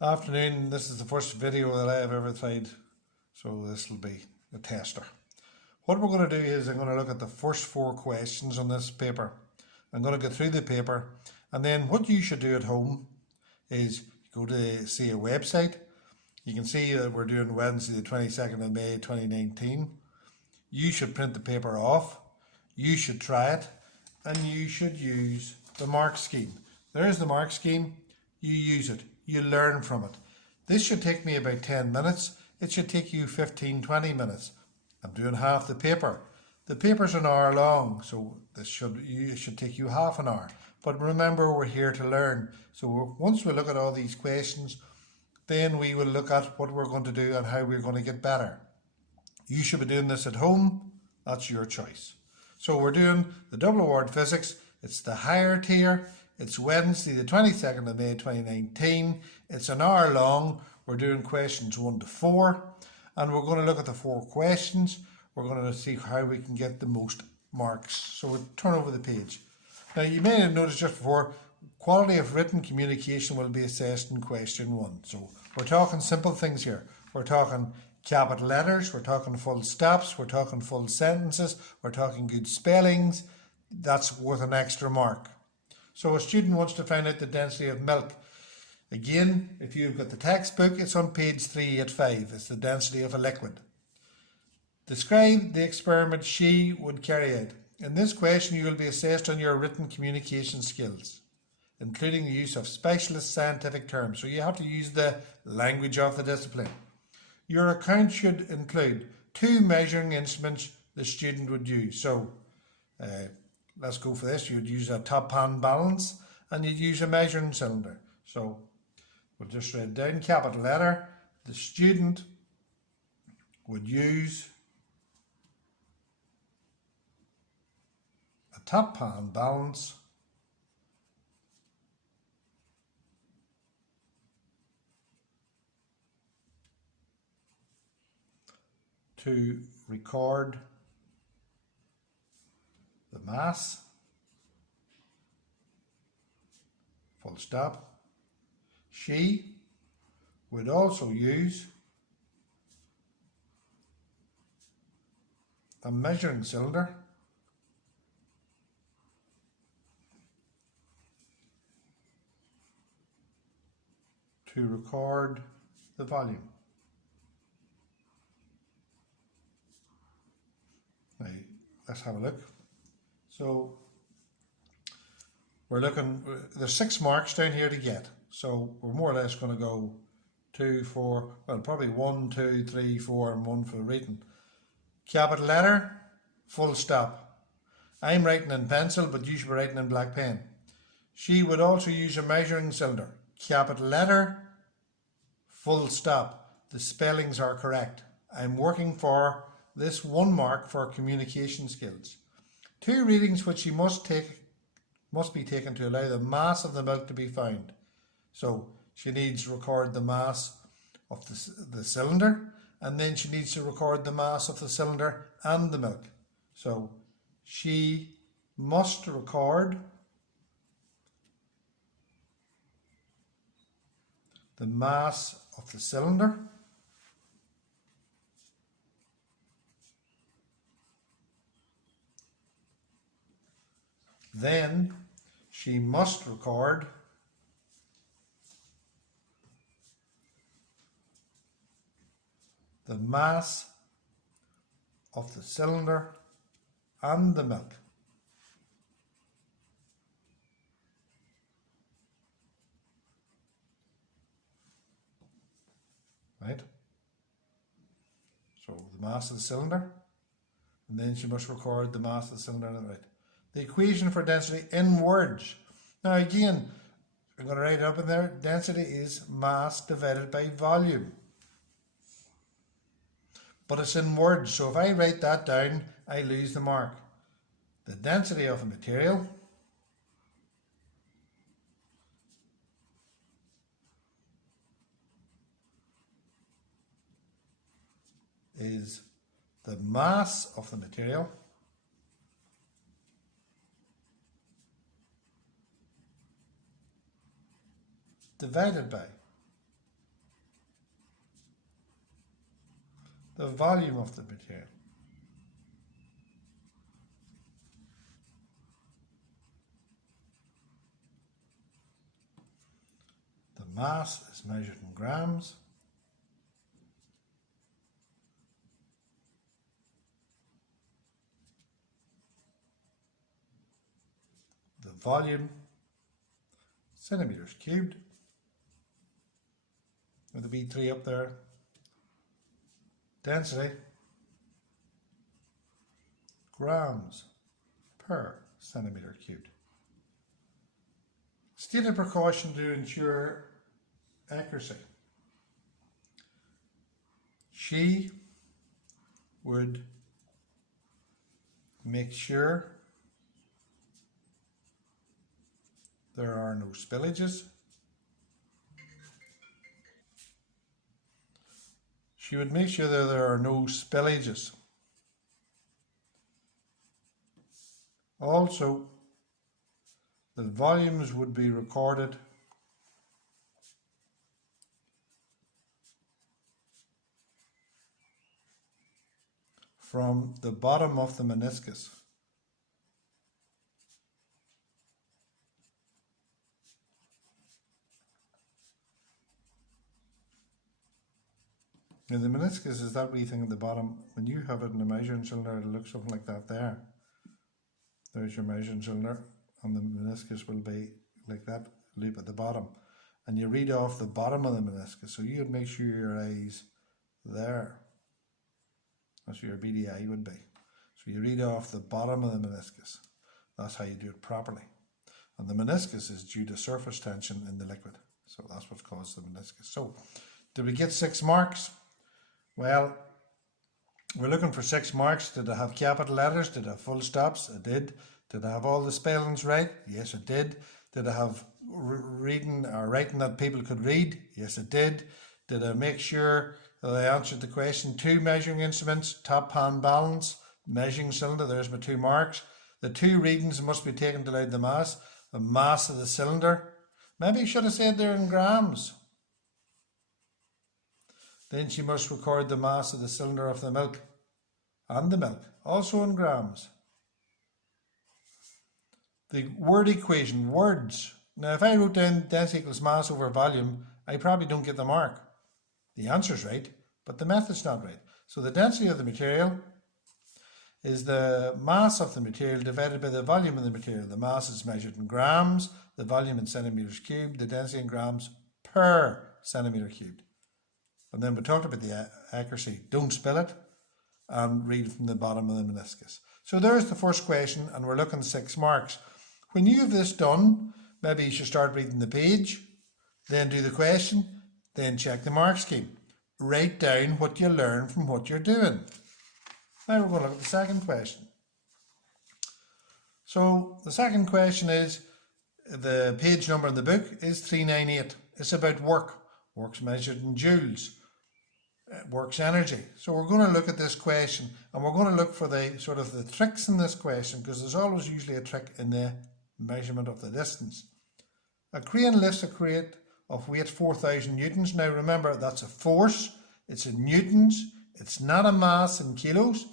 Afternoon, this is the first video that I have ever tried, so this will be a tester. What we're going to do is I'm going to look at the first 4 questions on this paper. I'm going to go through the paper, and then what you should do at home is go to the CEA website. You can see that we're doing Wednesday the 22nd of May 2019. You should print the paper off, you should try it, and you should use the mark scheme. There's the mark scheme, you use it. You learn from it. This should take me about 10 minutes. It should take you 15-20 minutes. I'm doing half the paper. The paper's an hour long, so it should take you half an hour. But remember, we're here to learn. So once we look at all these questions, then we will look at what we're going to do and how we're going to get better. You should be doing this at home. That's your choice. So we're doing the double award physics. It's the higher tier. It's Wednesday the 22nd of May 2019. It's an hour long. We're doing questions 1 to 4, and we're going to look at the 4 questions. We're going to see how we can get the most marks. So we'll turn over the page. Now you may have noticed just before, quality of written communication will be assessed in question 1. So we're talking simple things here. We're talking capital letters, we're talking full stops, we're talking full sentences, we're talking good spellings. That's worth an extra mark. So a student wants to find out the density of milk. Again, if you've got the textbook, it's on page 385. It's the density of a liquid. Describe the experiment she would carry out. In this question, you will be assessed on your written communication skills, including the use of specialist scientific terms. So you have to use the language of the discipline. Your account should include 2 measuring instruments the student would use. So, let's go for this. You'd use a top pan balance and you'd use a measuring cylinder. So we'll just write down capital letter. The student would use a top pan balance to record the mass, full stop. She would also use a measuring cylinder to record the volume. Now, let's have a look. So we're looking, there's 6 marks down here to get. So we're more or less going to go 2, 4, well probably 1, 2, 3, 4 and 1 for the reading. Capital letter, full stop. I'm writing in pencil, but you should be writing in black pen. She would also use a measuring cylinder. Capital letter, full stop. The spellings are correct. I'm working for this 1 mark for communication skills. 2 readings which she must be taken to allow the mass of the milk to be found. So she needs to record the mass of the cylinder, and then she needs to record the mass of the cylinder and the milk. So she must record the mass of the cylinder then she must record the mass of the cylinder and the milk. Right? So the mass of the cylinder, and then she must record the mass of the cylinder and the right. The equation for density in words. Now again, I'm going to write it up in there. Density is mass divided by volume. But it's in words, so if I write that down, I lose the mark. The density of a material is the mass of the material divided by the volume of the material. The mass is measured in grams. The volume, centimeters cubed, with the B3 up there. Density, grams per centimeter cubed. Stated precaution to ensure accuracy. She would make sure there are no spillages. She would make sure that there are no spillages. Also, the volumes would be recorded from the bottom of the meniscus. Now the meniscus is that wee thing at the bottom. When you have it in a measuring cylinder, it'll look something like that there. There's your measuring cylinder, and the meniscus will be like that loop at the bottom. And you read off the bottom of the meniscus, so you would make sure your eye's there. That's where your BDI would be. So you read off the bottom of the meniscus. That's how you do it properly. And the meniscus is due to surface tension in the liquid. So that's what caused the meniscus. So, did we get 6 marks? Well, we're looking for 6 marks. Did I have capital letters? Did I have full stops? I did. Did I have all the spellings right? Yes, I did. Did I have reading or writing that people could read? Yes, I did. Did I make sure that I answered the question? 2 measuring instruments, top pan balance, measuring cylinder, there's my 2 marks. The 2 readings must be taken to allow the mass of the cylinder. Maybe you should have said they're in grams. Then she must record the mass of the cylinder of the milk, and the milk, also in grams. The word equation, words. Now if I wrote down density equals mass over volume, I probably don't get the mark. The answer's right, but the method's not right. So the density of the material is the mass of the material divided by the volume of the material. The mass is measured in grams, the volume in centimeters cubed, the density in grams per centimeter cubed. And then we talked about the accuracy. Don't spill it, and read from the bottom of the meniscus. So there's the first question, and we're looking 6 marks. When you have this done, maybe you should start reading the page, then do the question, then check the mark scheme. Write down what you learn from what you're doing. Now we're going to look at the second question. So the second question is, the page number in the book is 398. It's about work. Work's measured in joules. Work's energy. So we're going to look at this question, and we're going to look for the sort of the tricks in this question, because there's always usually a trick in the measurement of the distance. A crane lifts a crate of weight 4,000 newtons. Now remember, that's a force. It's in newtons. It's not a mass in kilos.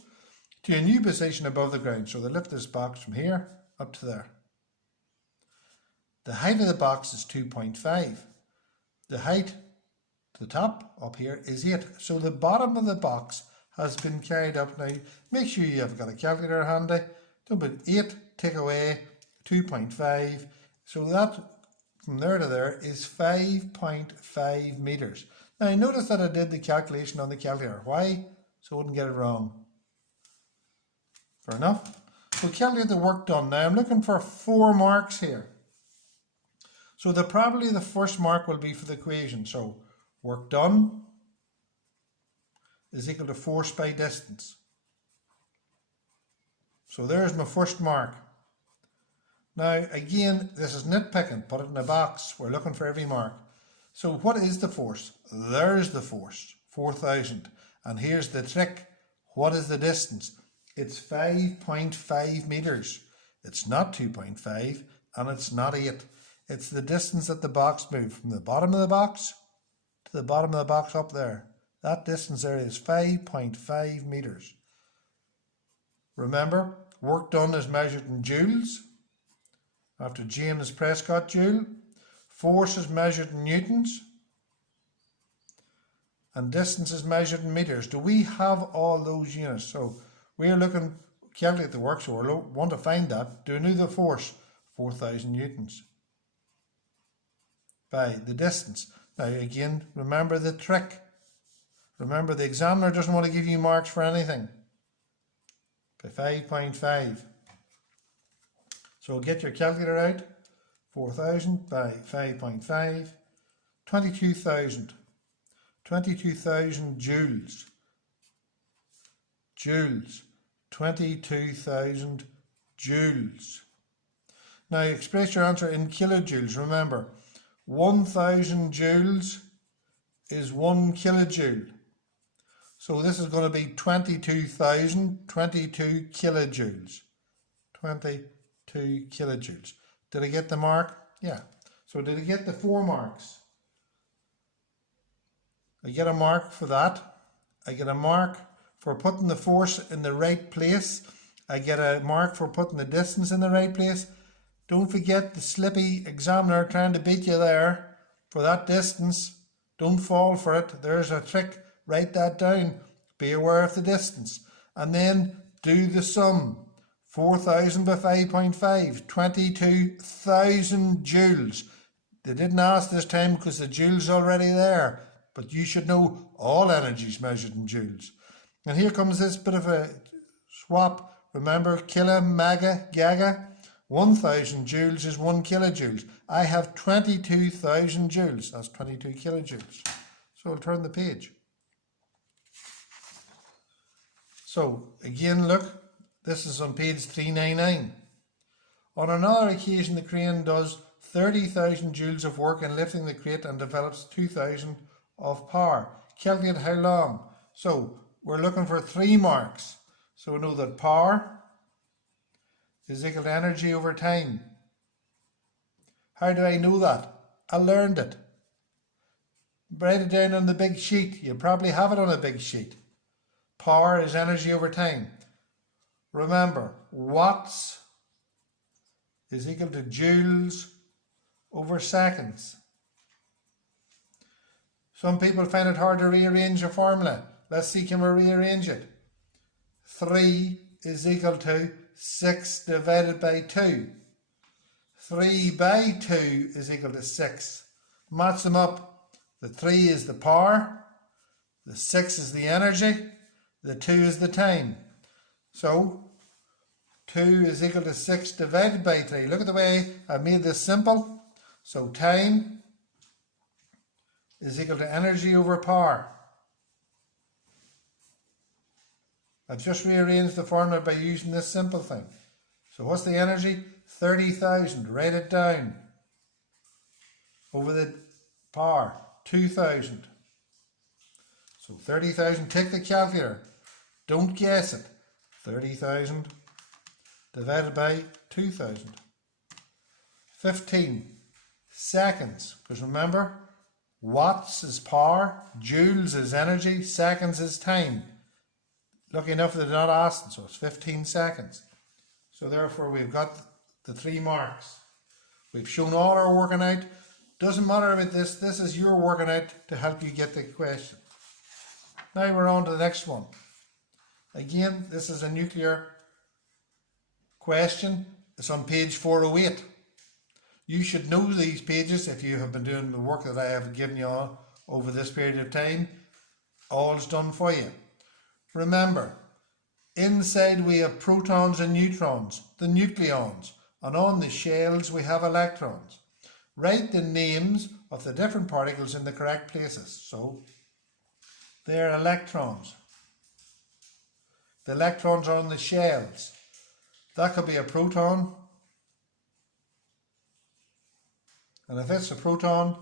To a new position above the ground. So they lift this box from here up to there. The height of the box is 2.5. The height to the top up here is 8. So the bottom of the box has been carried up. Now make sure you have got a calculator handy. Don't put 8, take away 2.5. So that from there to there is 5.5 meters. Now notice that I did the calculation on the calculator. Why? So I wouldn't get it wrong. Fair enough. So calculate the work done. Now I'm looking for 4 marks here. So probably the first mark will be for the equation. So work done is equal to force by distance. So there's my first mark. Now again, this is nitpicking. Put it in a box. We're looking for every mark. So what is the force? There's the force, 4,000. And here's the trick. What is the distance? It's 5.5 meters. It's not 2.5 and it's not 8. It's the distance that the box moved from the bottom of the box to the bottom of the box up there. That distance there is 5.5 meters. Remember, work done is measured in joules, after James Prescott joule. Force is measured in newtons, and distance is measured in meters. Do we have all those units? So we're looking, calculate the work, so we want to find that. Do we know the force? 4,000 newtons. By the distance. Now again, remember the trick. Remember, the examiner doesn't want to give you marks for anything. By 5.5. So get your calculator out. 4,000 by 5.5. 22,000. 22,000 joules. Joules. 22,000 joules. Now express your answer in kilojoules. Remember, 1,000 joules is 1 kilojoule. So this is going to be 22,022 kilojoules. 22 kilojoules. Did I get the mark? Yeah. So did I get the 4 marks? I get a mark for that. I get a mark for putting the force in the right place. I get a mark for putting the distance in the right place. Don't forget the slippy examiner trying to beat you there for that distance. Don't fall for it. There's a trick. Write that down. Be aware of the distance. And then do the sum. 4,000 by 5.5. 22,000 joules. They didn't ask this time because the joule's already there. But you should know all energy is measured in joules. And here comes this bit of a swap. Remember, kilo, mega, giga. 1,000 joules is 1 kilojoules. I have 22,000 joules. That's 22 kilojoules. So I'll turn the page. So again, look, this is on page 399. On another occasion, the crane does 30,000 joules of work in lifting the crate and develops 2,000 of power. Calculate how long. So we're looking for 3 marks. So we know that power is equal to energy over time. How do I know that? I learned it. Write it down on the big sheet. You probably have it on a big sheet. Power is energy over time. Remember, watts is equal to joules over seconds. Some people find it hard to rearrange a formula. Let's see, can we rearrange it? 3 is equal to 6 divided by 2. 3 by 2 is equal to 6. Match them up. The 3 is the power, the 6 is the energy, the 2 is the time. So 2 is equal to 6 divided by 3. Look at the way I made this simple. So time is equal to energy over power. I've just rearranged the formula by using this simple thing. So what's the energy? 30,000. Write it down. Over the power, 2,000. So 30,000, take the calculator. Don't guess it. 30,000 divided by 2,000. 15 seconds. Because remember, watts is power, joules is energy, seconds is time. Lucky enough they're not asking, so it's 15 seconds. So therefore we've got the 3 marks. We've shown all our working out. Doesn't matter about this is your working out to help you get the question. Now we're on to the next one. Again, this is a nuclear question. It's on page 408. You should know these pages if you have been doing the work that I have given you all over this period of time. All's done for you. Remember, inside we have protons and neutrons, the nucleons, and on the shells we have electrons. Write the names of the different particles in the correct places. So, they're electrons. The electrons are on the shells. That could be a proton. And if it's a proton,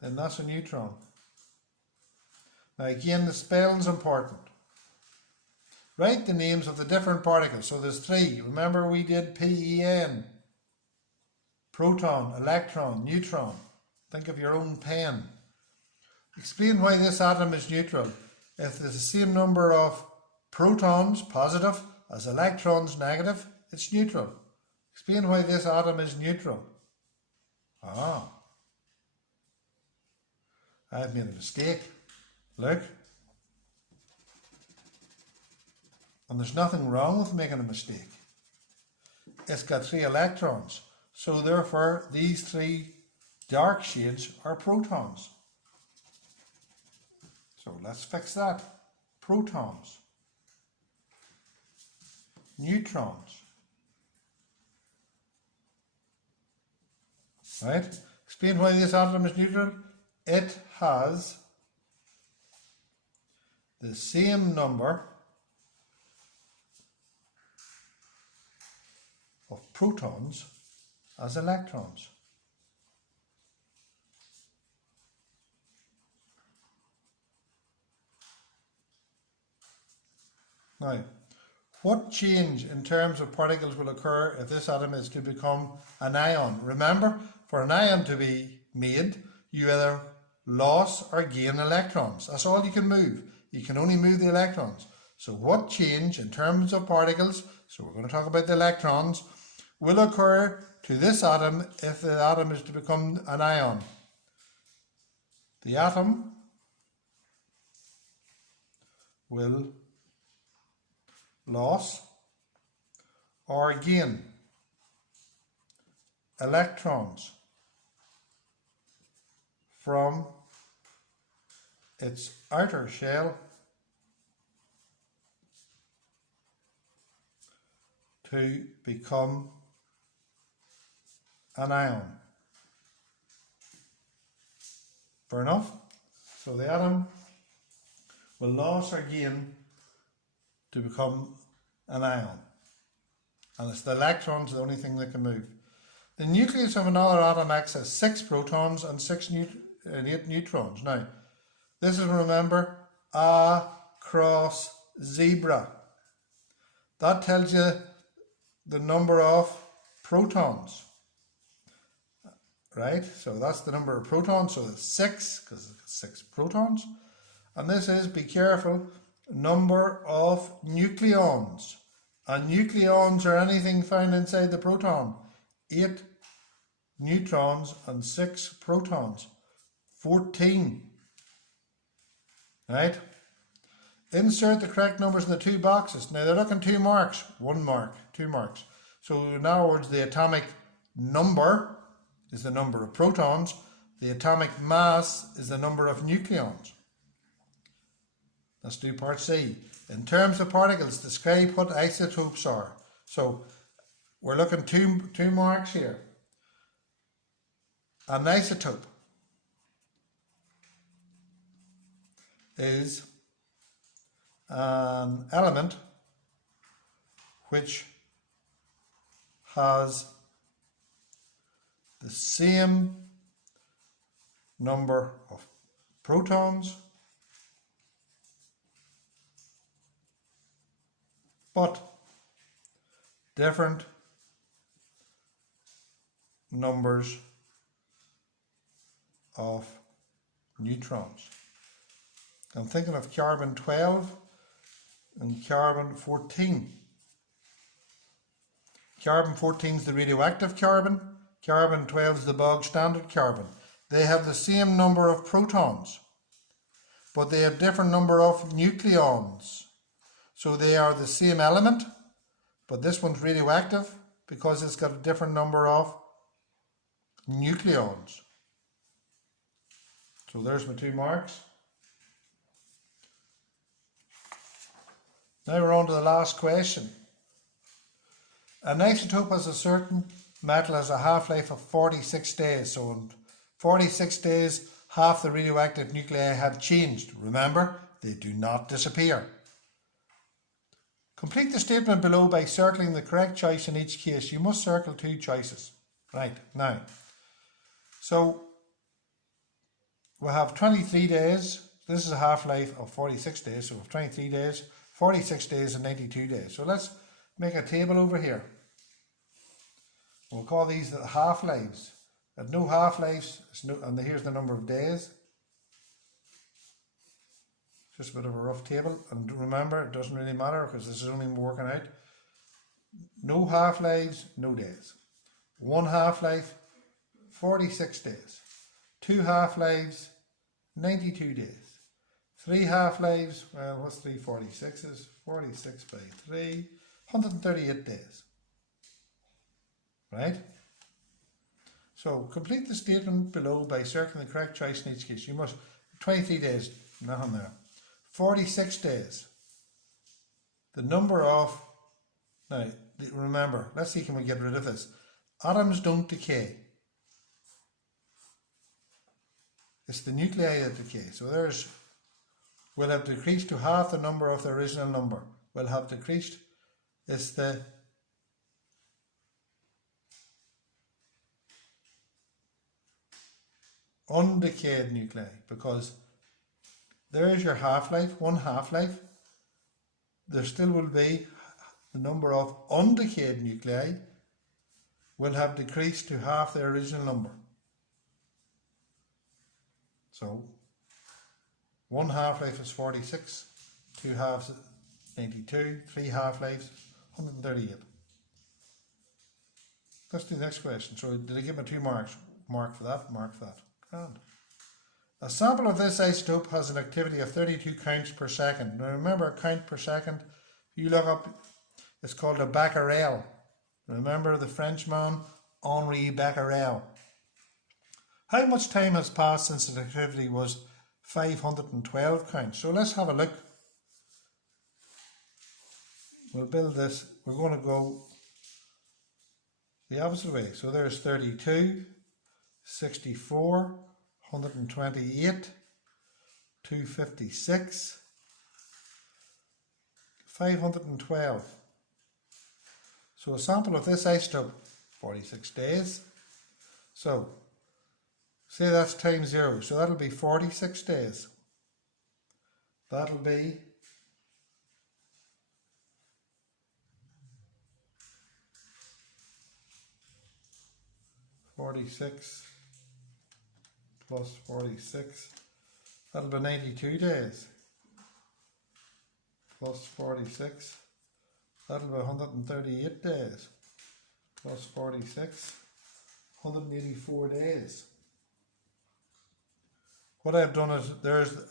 then that's a neutron. Now again, the spelling's important. Write the names of the different particles. So there's 3. Remember we did PEN. Proton, electron, neutron. Think of your own pen. Explain why this atom is neutral. If there's the same number of protons, positive, as electrons, negative, it's neutral. Explain why this atom is neutral. Ah, I've made a mistake. Look. And there's nothing wrong with making a mistake. It's got 3 electrons. So therefore, these 3 dark shades are protons. So let's fix that. Protons. Neutrons. Right? Explain why this atom is neutral. It has the same number of protons as electrons. Now, what change in terms of particles will occur if this atom is to become an ion? Remember, for an ion to be made, you either lose or gain electrons. That's all you can move. You can only move the electrons. So what change in terms of particles, so we're going to talk about the electrons, will occur to this atom if the atom is to become an ion? The atom will lose or gain electrons from its outer shell to become an ion. Fair enough? So the atom will lose or gain to become an ion. And it's the electrons the only thing that can move. The nucleus of another atom acts as 6 protons and 8 neutrons. Now, this is, remember, A cross zebra. That tells you the number of protons. Right? So that's the number of protons. So it's 6, because it's 6 protons. And this is, be careful, number of nucleons. And nucleons are anything found inside the proton. 8 neutrons and 6 protons. 14. Right? Insert the correct numbers in the 2 boxes. Now they're looking 2 marks. 1 mark, 2 marks. So in other words, the atomic number is the number of protons. The atomic mass is the number of nucleons. Let's do part C. In terms of particles, describe what isotopes are. So we're looking 2 marks here. An isotope is an element which has the same number of protons but different numbers of neutrons. I'm thinking of carbon 12 and carbon 14. Carbon 14 is the radioactive carbon. Carbon 12 is the bog standard carbon. They have the same number of protons, but they have different number of nucleons. So they are the same element, but this one's radioactive because it's got a different number of nucleons. So there's my 2 marks. Now we're on to the last question. An isotope has a certain metal has a half-life of 46 days. So in 46 days, half the radioactive nuclei have changed. Remember, they do not disappear. Complete the statement below by circling the correct choice in each case. You must circle 2 choices. Right, now. So we have 23 days. This is a half-life of 46 days. So we have 23 days, 46 days and 92 days. So let's make a table over here. We'll call these the half-lives. At no half-lives, and here's the number of days. just a bit of a rough table. And remember, it doesn't really matter because this is only working out. No half-lives, no days. One half-life, 46 days. Two half-lives, 92 days. Three half-lives, well, what's 346s? 46 by 3, 138 days. Right? So complete the statement below by circling the correct choice in each case. You must, 23 days, nothing there. 46 days. The number of, now remember, let's see, can we get rid of this? Atoms don't decay. It's the nuclei that decay. So there's, will have decreased to half the number of the original number. Will have decreased, it's the undecayed nuclei, because there's your half-life, one half-life. There still will be the number of undecayed nuclei will have decreased to half the original number. So one half-life is 46, two halves 92, three half-lives 138. Let's do the next question. So did I give me 2 marks? Mark for that, mark for that. Grand. A sample of this isotope has an activity of 32 counts per second. Now remember, a count per second, you look up, it's called a becquerel. Remember the Frenchman Henri Becquerel. How much time has passed since the activity was 512 counts? So let's have a look. We'll build this. We're going to go the opposite way. So there's 32, 64, 128, 256, 512. So a sample of this isotope, 46 days. So say that's times 0, so that'll be 46 days. That'll be 46 plus 46, that'll be 92 days, plus 46, that'll be 138 days, plus 46, 184 days. What I've done is,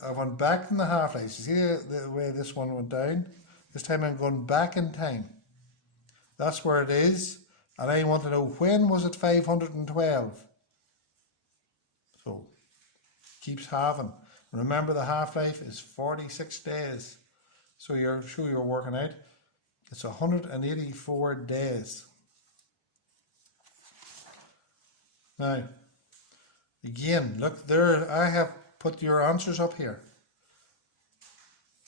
I went back in the half-lives. You see the way this one went down? This time I'm going back in time. That's where it is. And I want to know, when was it 512? So, keeps halving. Remember, the half-life is 46 days. So you're sure you're working out. It's 184 days. Now, again, look there, I have put your answers up here.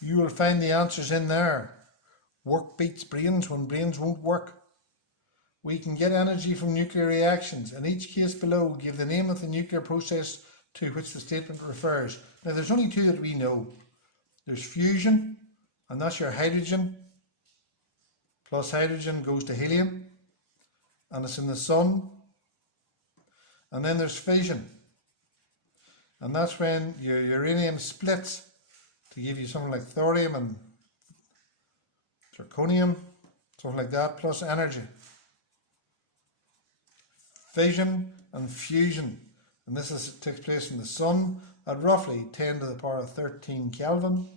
You will find the answers in there. Work beats brains when brains won't work. We can get energy from nuclear reactions. In each case below, give the name of the nuclear process to which the statement refers. Now, there's only 2 that we know. There's fusion, and that's your hydrogen, plus hydrogen goes to helium, and it's in the sun. And then there's fission, and that's when your uranium splits to give you something like thorium and zirconium, something like that, plus energy. Fission and fusion, and this takes place in the sun at roughly 10 to the power of 13 Kelvin,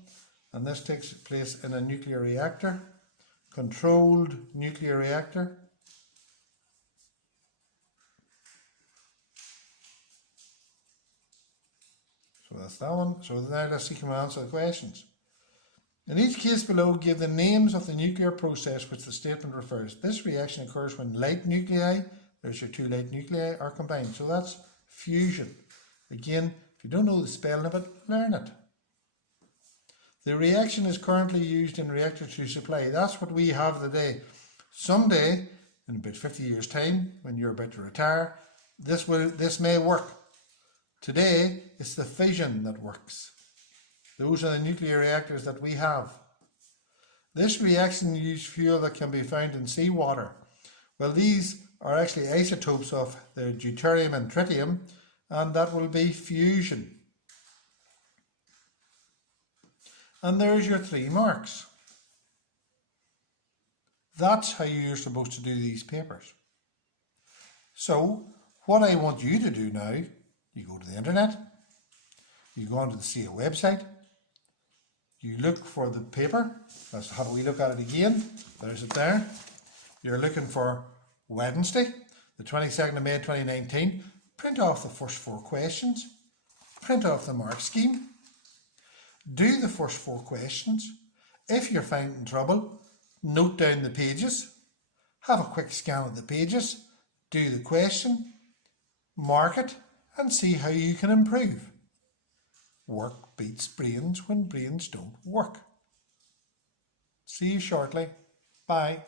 and this takes place in a nuclear reactor, controlled nuclear reactor. So that's that one. So now let's see, can we answer the questions. In each case below, give the names of the nuclear process which the statement refers. This reaction occurs when light nuclei, there's your 2 light nuclei, are combined. So that's fusion. Again, if you don't know the spelling of it, learn it. The reaction is currently used in reactor 2 supply. That's what we have today. Someday, in about 50 years' time, when you're about to retire, this may work. Today, it's the fission that works. Those are the nuclear reactors that we have. This reaction uses fuel that can be found in seawater. Well, these are actually isotopes of the deuterium and tritium, and that will be fusion. and there's your 3 marks. That's how you're supposed to do these papers. So what I want you to do now, you go to the internet, you go onto the CEA website, you look for the paper. Let's have a wee look at it again. There's it there. You're looking for Wednesday, the 22nd of May 2019. Print off the first 4 questions. Print off the mark scheme. Do the first 4 questions. If you're finding trouble, note down the pages. Have a quick scan of the pages. Do the question. Mark it and see how you can improve. Work beats brains when brains don't work. See you shortly. Bye.